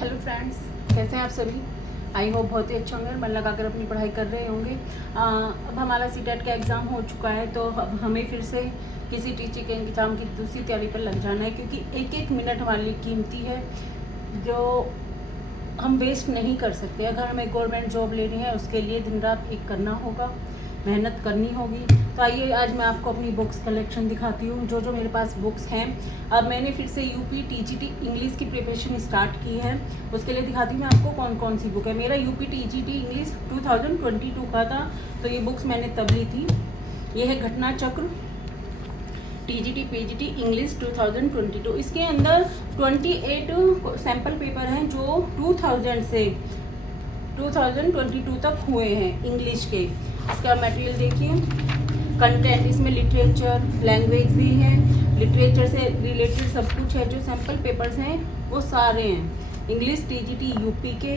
Hello friends, कैसे हैं आप सभी। आई होप बहुत ही अच्छे होंगे और मन लगाकर अपनी पढ़ाई कर रहे होंगे। अब हमारा सीटेट का एग्ज़ाम हो चुका है, तो अब हमें फिर से किसी टीचिंग के एग्ज़ाम की दूसरी तैयारी पर लग जाना है, क्योंकि एक एक मिनट हमारे लिए कीमती है जो हम वेस्ट नहीं कर सकते। अगर हमें गवर्नमेंट जॉब लेनी है, उसके लिए दिन रात एक करना होगा, मेहनत करनी होगी। तो आइए आज मैं आपको अपनी बुक्स कलेक्शन दिखाती हूँ, जो जो मेरे पास बुक्स हैं। अब मैंने फिर से यूपी टीजीटी इंग्लिश की प्रिपरेशन स्टार्ट की है, उसके लिए दिखाती हूँ मैं आपको कौन कौन सी बुक है। मेरा यूपी टीजीटी इंग्लिश 2022 का था, तो ये बुक्स मैंने तब ली थी। ये है घटना चक्र टीजीटी पीजीटी इंग्लिश 2022। इसके अंदर 28 सैम्पल पेपर हैं जो 2000 से 2022 तक हुए हैं इंग्लिश के। इसका मटेरियल देखिए, कंटेंट इसमें लिटरेचर, लैंग्वेज भी है, लिटरेचर से रिलेटेड सब कुछ है। जो सैम्पल पेपर्स हैं वो सारे हैं इंग्लिश टीजीटी यूपी के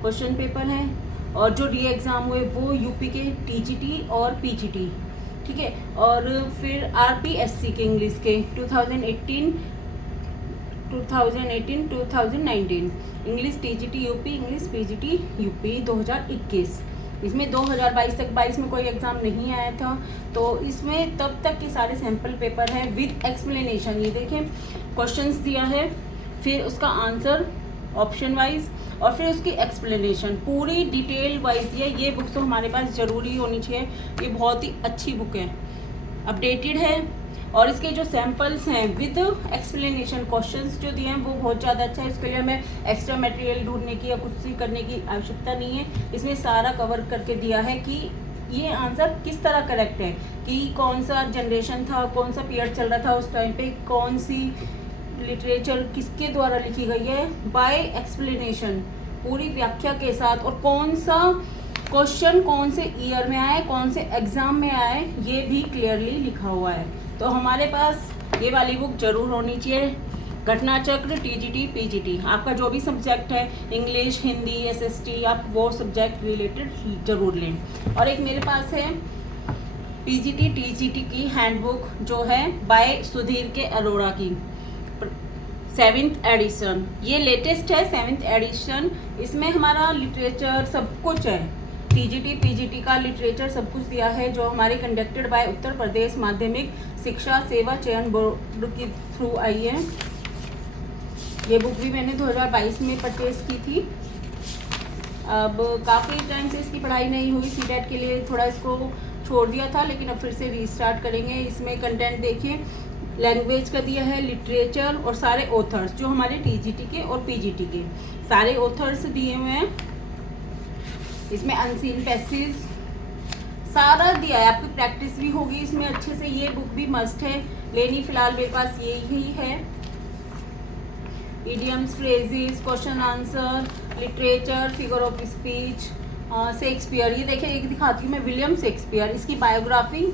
क्वेश्चन पेपर हैं, और जो री एग्ज़ाम हुए वो यूपी के टीजीटी और पीजीटी, ठीक है। और फिर आरपीएससी के इंग्लिश के 2018 2019 English TGT UP, English PGT UP 2021। इसमें 2022 तक 22 में कोई एग्ज़ाम नहीं आया था, तो इसमें तब तक के सारे सैम्पल पेपर हैं विद एक्सप्लेनेशन। ये देखें, क्वेश्चंस दिया है, फिर उसका आंसर ऑप्शन वाइज, और फिर उसकी एक्सप्लेनेशन पूरी डिटेल वाइज है। ये बुक तो हमारे पास ज़रूरी होनी चाहिए। ये बहुत ही अच्छी बुक है, अपडेटेड है, और इसके जो सैम्पल्स हैं विद एक्सप्लेनेशन क्वेश्चंस जो दिए हैं वो बहुत ज़्यादा अच्छा है। इसके लिए हमें एक्स्ट्रा मटेरियल ढूंढने की या कुछ भी करने की आवश्यकता नहीं है। इसमें सारा कवर करके दिया है कि ये आंसर किस तरह करेक्ट है, कि कौन सा जनरेशन था, कौन सा पीरियड चल रहा था उस टाइम पे, कौन सी लिटरेचर किसके द्वारा लिखी गई है, बाय एक्सप्लेनेशन, पूरी व्याख्या के साथ, और कौन सा क्वेश्चन कौन से ईयर में आए, कौन से एग्ज़ाम में आए, ये भी क्लियरली लिखा हुआ है। तो हमारे पास ये वाली बुक ज़रूर होनी चाहिए। घटना चक्र टीजीटी पीजीटी, आपका जो भी सब्जेक्ट है, इंग्लिश, हिंदी, एसएसटी, आप वो सब्जेक्ट रिलेटेड ज़रूर लें। और एक मेरे पास है पीजीटी टीजीटी की हैंडबुक, जो है बाय सुधीर के अरोड़ा की, 7th एडिशन। ये लेटेस्ट है 7th एडिशन। इसमें हमारा लिटरेचर सब कुछ है, टीजीटी पीजीटी का लिटरेचर सब कुछ दिया है, जो हमारे कंडक्टेड बाय उत्तर प्रदेश माध्यमिक शिक्षा सेवा चयन बोर्ड के थ्रू आई है। ये बुक भी मैंने 2022 में परचेज की थी। अब काफ़ी टाइम से इसकी पढ़ाई नहीं हुई, सीटेट के लिए थोड़ा इसको छोड़ दिया था, लेकिन अब फिर से रीस्टार्ट करेंगे। इसमें कंटेंट देखिए, लैंग्वेज का दिया है, लिटरेचर, और सारे ऑथर्स जो हमारे टीजीटी के और पीजीटी के सारे ऑथर्स दिए हुए हैं। इसमें अनसीन पैसेज सारा दिया है, आपकी प्रैक्टिस भी होगी इसमें अच्छे से। ये बुक भी मस्ट है लेनी, फिलहाल मेरे पास यही है। Idioms, phrases, question answer, literature, figure of speech, Shakespeare. ये देखिए, एक दिखाती हूँ मैं, विलियम शेक्सपियर, इसकी बायोग्राफी,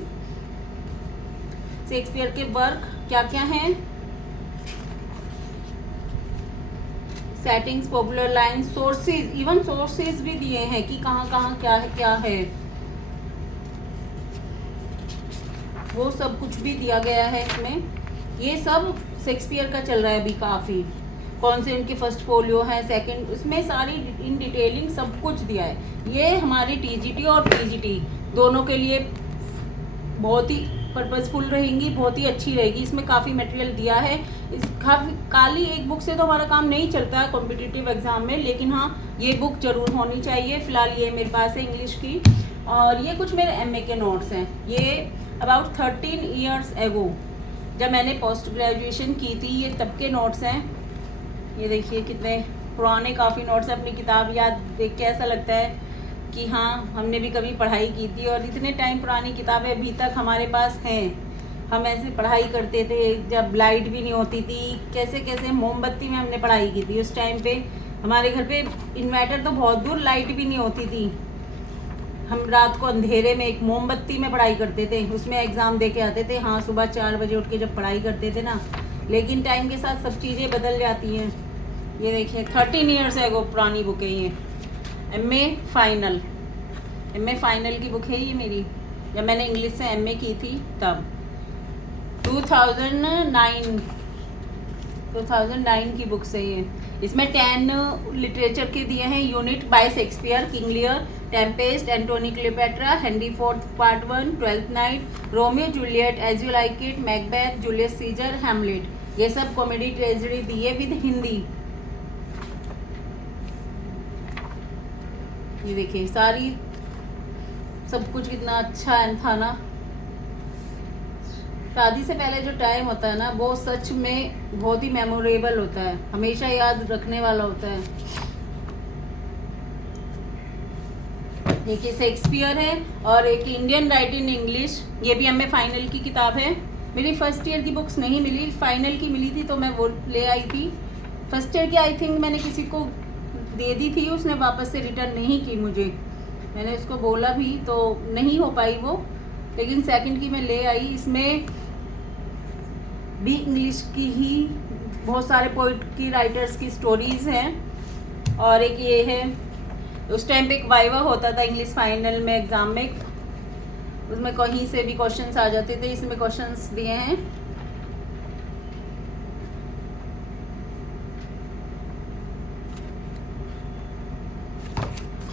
शेक्सपियर के वर्क क्या क्या हैं, settings, popular lines, sources, even sources भी दिए हैं कि कहाँ कहाँ क्या है, वो सब कुछ भी दिया गया है इसमें। ये सब शेक्सपियर का चल रहा है अभी काफ़ी, कौन से इनके फर्स्ट फोलियो है, सेकंड, उसमें सारी इन डिटेलिंग सब कुछ दिया है। ये हमारी टीजीटी और पीजीटी दोनों के लिए बहुत ही पर्पसफुल रहेंगी, बहुत ही अच्छी रहेगी। इसमें काफ़ी मटेरियल दिया है। इस काली एक बुक से तो हमारा काम नहीं चलता है कॉम्पिटिटिव एग्जाम में, लेकिन हाँ, ये बुक जरूर होनी चाहिए। फिलहाल ये मेरे पास है इंग्लिश की, और ये कुछ मेरे एमए के नोट्स हैं। ये अबाउट 13 ईयर्स एगो, जब मैंने पोस्ट ग्रेजुएशन की थी, ये तब के नोट्स हैं। ये देखिए कितने पुराने काफ़ी नोट्स हैं। अपनी किताब याद देख के ऐसा लगता है कि हाँ, हमने भी कभी पढ़ाई की थी, और इतने टाइम पुरानी किताबें अभी तक हमारे पास हैं। हम ऐसे पढ़ाई करते थे जब लाइट भी नहीं होती थी, कैसे कैसे मोमबत्ती में हमने पढ़ाई की थी। उस टाइम पे हमारे घर पे इन्वर्टर तो बहुत दूर, लाइट भी नहीं होती थी। हम रात को अंधेरे में एक मोमबत्ती में पढ़ाई करते थे, उसमें एग्ज़ाम दे के आते थे। हाँ, सुबह 4 बजे उठ के जब पढ़ाई करते थे ना, लेकिन टाइम के साथ सब चीज़ें बदल जाती हैं। ये देखिए 13 ईयर्स है वो पुरानी बुक है ये। एमए फाइनल की बुक है ये मेरी, जब मैंने इंग्लिश से एमए की थी तब 2009 2009 की बुक्स है ये। इसमें 10 लिटरेचर के दिए हैं unit. By Shakespeare, King Lear, Tempest, Antony Cleopatra, Henry fourth part 1, Twelfth Night, Romeo Juliet, As You Like It, Macbeth, Julius Caesar, Hamlet, ये सब कॉमेडी ट्रेजेडी दी है विद हिंदी। ये देखिए सारी सब कुछ कितना अच्छा था ना। शादी से पहले जो टाइम होता है ना वो सच में बहुत ही मेमोरेबल होता है, हमेशा याद रखने वाला होता है। देखिए शेक्सपियर है और एक इंडियन राइट इन इंग्लिश, ये भी हमें फाइनल की किताब है। मेरी फर्स्ट ईयर की बुक्स नहीं मिली, फाइनल की मिली थी तो मैं वो ले आई थी। फर्स्ट ईयर की आई थिंक मैंने किसी को दे दी थी, उसने वापस से रिटर्न नहीं की मुझे। मैंने उसको बोला भी तो नहीं हो पाई वो, लेकिन सेकंड की मैं ले आई। इसमें भी इंग्लिश की ही बहुत सारे पोइट की राइटर्स की स्टोरीज हैं। और एक ये है, उस टाइम पे एक वाइवा होता था इंग्लिश फाइनल में एग्ज़ाम में, उसमें कहीं से भी क्वेश्चंस आ जाते थे, इसमें क्वेश्चंस दिए हैं।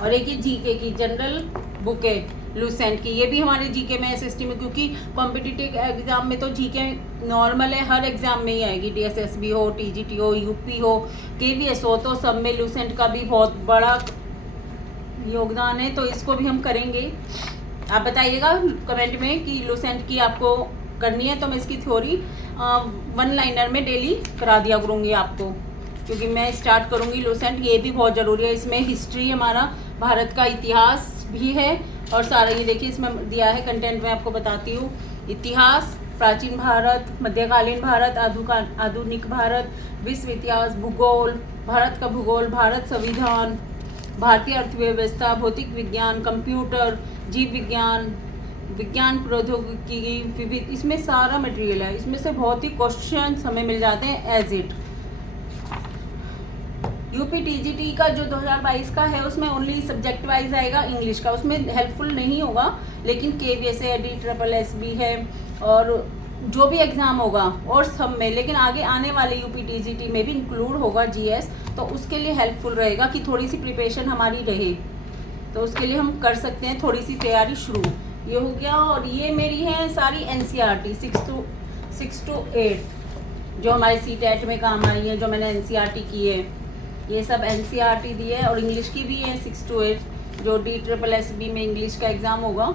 और एक ये जीके की जनरल बुक है लूसेंट की, ये भी हमारे जीके में एसएसटी में, क्योंकि कॉम्पिटिटिव एग्जाम में तो जीके नॉर्मल है, हर एग्जाम में ही आएगी, डीएसएसबी हो, टीजीटी हो, यूपी हो, केवीएस हो, तो सब में लूसेंट का भी बहुत बड़ा योगदान है। तो इसको भी हम करेंगे। आप बताइएगा कमेंट में कि लूसेंट की आपको करनी है तो मैं इसकी थ्योरी 1 लाइनर में डेली करा दिया करूँगी आपको, क्योंकि मैं स्टार्ट करूँगी लूसेंट। ये भी बहुत ज़रूरी है, इसमें हिस्ट्री हमारा भारत का इतिहास भी है और सारा ये देखिए इसमें दिया है कंटेंट, मैं आपको बताती हूँ। इतिहास, प्राचीन भारत, मध्यकालीन भारत, आधुनिक भारत, विश्व इतिहास, भूगोल, भारत का भूगोल, भारत संविधान, भारतीय अर्थव्यवस्था, भौतिक विज्ञान, कंप्यूटर, जीव विज्ञान, विज्ञान प्रौद्योगिकी, विविध, इसमें सारा मटेरियल है। इसमें से बहुत ही क्वेश्चन हमें मिल जाते हैं एज इट। यूपी टीजीटी का जो 2022 का है उसमें ओनली सब्जेक्ट वाइज आएगा इंग्लिश का, उसमें हेल्पफुल नहीं होगा, लेकिन केवीएस है, DSSB है और जो भी एग्ज़ाम होगा और सब में, लेकिन आगे आने वाले यूपी टीजीटी में भी इंक्लूड होगा जीएस, तो उसके लिए हेल्पफुल रहेगा कि थोड़ी सी प्रिपरेशन हमारी रहे, तो उसके लिए हम कर सकते हैं थोड़ी सी तैयारी शुरू। ये हो गया। और ये मेरी है सारी NCERT 6 to 8 जो हमारे CTET में काम आई है, जो मैंने NCERT की है, ये सब NCERT दी है। और इंग्लिश की भी है 6 to 8 जो DSSB में इंग्लिश का एग्ज़ाम होगा,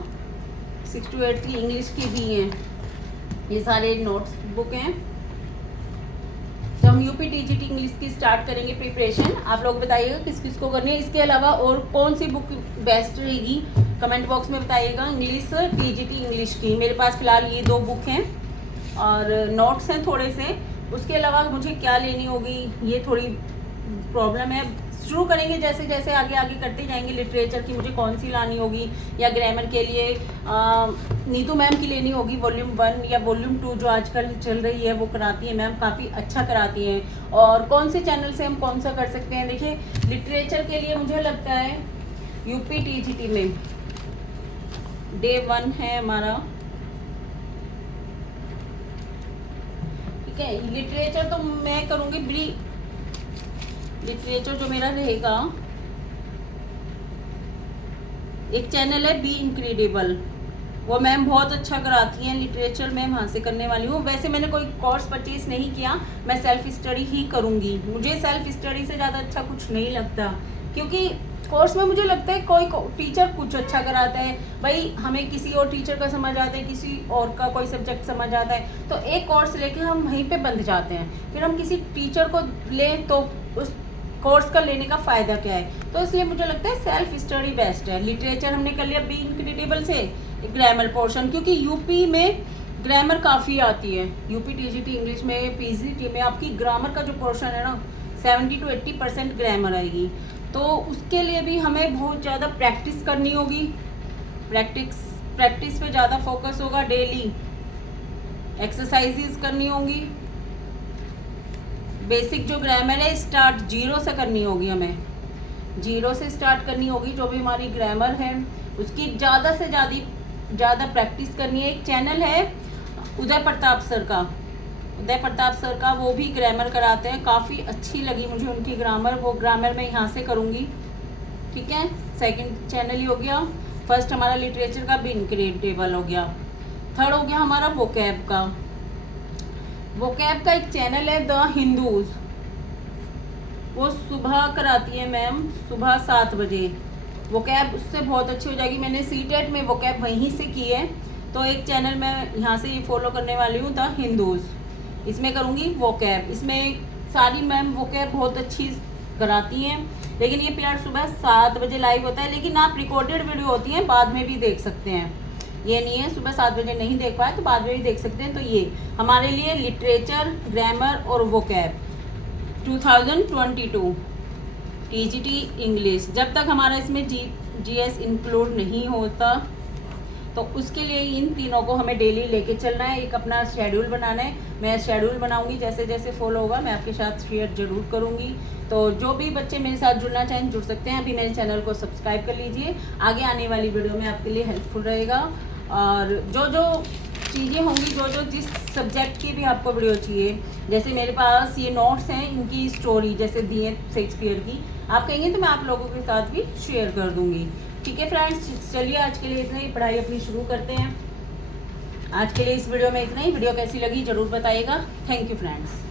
6 to 8 की इंग्लिश की भी हैं। ये सारे नोट्स बुक हैं। तो हम यूपी टीजीटी इंग्लिश की स्टार्ट करेंगे प्रिपरेशन। आप लोग बताइएगा किस किस को करनी है, इसके अलावा और कौन सी बुक बेस्ट रहेगी कमेंट बॉक्स में बताइएगा। इंग्लिश टीजीटी इंग्लिश की मेरे पास फ़िलहाल ये 2 बुक हैं और नोट्स हैं थोड़े से, उसके अलावा मुझे क्या लेनी होगी ये थोड़ी प्रॉब्लम है। शुरू करेंगे जैसे जैसे आगे आगे करते जाएंगे। लिटरेचर की मुझे कौन सी लानी होगी, या ग्रामर के लिए नीतू मैम की लेनी होगी वॉल्यूम 1 या वॉल्यूम 2 जो आजकल चल रही है वो कराती है मैम, काफ़ी अच्छा कराती हैं। और कौन से चैनल से हम कौन सा कर सकते हैं। देखिए लिटरेचर के लिए मुझे लगता है यूपी टीजीटी में Day 1 है हमारा, ठीक है। लिटरेचर तो मैं करूँगी बड़ी, लिटरेचर जो मेरा रहेगा, एक चैनल है बी इनक्रेडिबल, वो मैम बहुत अच्छा कराती हैं लिटरेचर, मैं वहाँ से करने वाली हूँ। वैसे मैंने कोई कोर्स परचेज नहीं किया, मैं सेल्फ स्टडी ही करूँगी। मुझे सेल्फ स्टडी से ज़्यादा अच्छा कुछ नहीं लगता, क्योंकि कोर्स में मुझे लगता है कोई टीचर कुछ अच्छा कराता है, भाई हमें किसी और टीचर का समझ आता है, किसी और का कोई सब्जेक्ट समझ आता है, तो एक कोर्स लेके हम वहीं पे बंध जाते हैं। फिर हम किसी टीचर को लें तो उस कोर्स का लेने का फ़ायदा क्या है। तो इसलिए मुझे लगता है सेल्फ स्टडी बेस्ट है। लिटरेचर हमने कर लिया बी इनक्रेडिबल से, ग्रामर पोर्शन, क्योंकि यूपी में ग्रामर काफ़ी आती है। यूपी टीजीटी इंग्लिश में, पीजीटी में आपकी ग्रामर का जो पोर्शन है ना 70 to 80% ग्रामर आएगी, तो उसके लिए भी हमें बहुत ज़्यादा प्रैक्टिस करनी होगी। प्रैक्टिस पे ज़्यादा फोकस होगा, डेली एक्सरसाइजेस करनी होंगी। बेसिक जो ग्रामर है स्टार्ट 0 से करनी होगी, हमें 0 से स्टार्ट करनी होगी। जो भी हमारी ग्रामर है उसकी ज़्यादा से ज़्यादा प्रैक्टिस करनी है। एक चैनल है उदय प्रताप सर का, उदय प्रताप सर का, वो भी ग्रामर कराते हैं, काफ़ी अच्छी लगी मुझे उनकी ग्रामर। वो ग्रामर मैं यहाँ से करूँगी, ठीक है। सेकंड चैनल ही हो गया। फर्स्ट हमारा लिटरेचर का भी इनक्रेडिबल हो गया। थर्ड हो गया हमारा वोकैब का। वोकैब का एक चैनल है द हिंदूज, वो सुबह कराती है मैम, सुबह 7 बजे। वोकैब उससे बहुत अच्छी हो जाएगी। मैंने सीटेट में वोकैब वहीं से की है, तो एक चैनल मैं यहाँ से ये फॉलो करने वाली हूँ, द हिंदूज। इसमें करूँगी वोकैब। इसमें सारी मैम वोकैब बहुत अच्छी कराती हैं। लेकिन ये पीरियड सुबह 7 बजे लाइव होता है, लेकिन आप रिकॉर्डेड वीडियो होती हैं, बाद में भी देख सकते हैं। ये नहीं है सुबह 7 बजे नहीं देख पाए तो बाद में भी देख सकते हैं। तो ये हमारे लिए लिटरेचर, ग्रामर और वोकैब 2022 टीजीटी इंग्लिश। जब तक हमारा इसमें जीएस इंक्लूड नहीं होता तो उसके लिए इन तीनों को हमें डेली लेके चलना है। एक अपना शेड्यूल बनाना है। मैं शेड्यूल बनाऊंगी, जैसे जैसे फॉलो होगा मैं आपके साथ शेयर जरूर करूंगी। तो जो भी बच्चे मेरे साथ जुड़ना चाहें जुड़ सकते हैं। अभी मेरे चैनल को सब्सक्राइब कर लीजिए, आगे आने वाली वीडियो में आपके लिए हेल्पफुल रहेगा। और जो जो चीज़ें होंगी, जो जो जिस सब्जेक्ट की भी आपको वीडियो चाहिए, जैसे मेरे पास ये नोट्स हैं, इनकी स्टोरी जैसे दी है शेक्सपियर की, आप कहेंगे तो मैं आप लोगों के साथ भी शेयर कर दूंगी। ठीक है फ्रेंड्स, चलिए आज के लिए इतना ही, पढ़ाई अपनी शुरू करते हैं। आज के लिए इस वीडियो में इतना ही। वीडियो कैसी लगी ज़रूर बताइएगा। Thank you friends.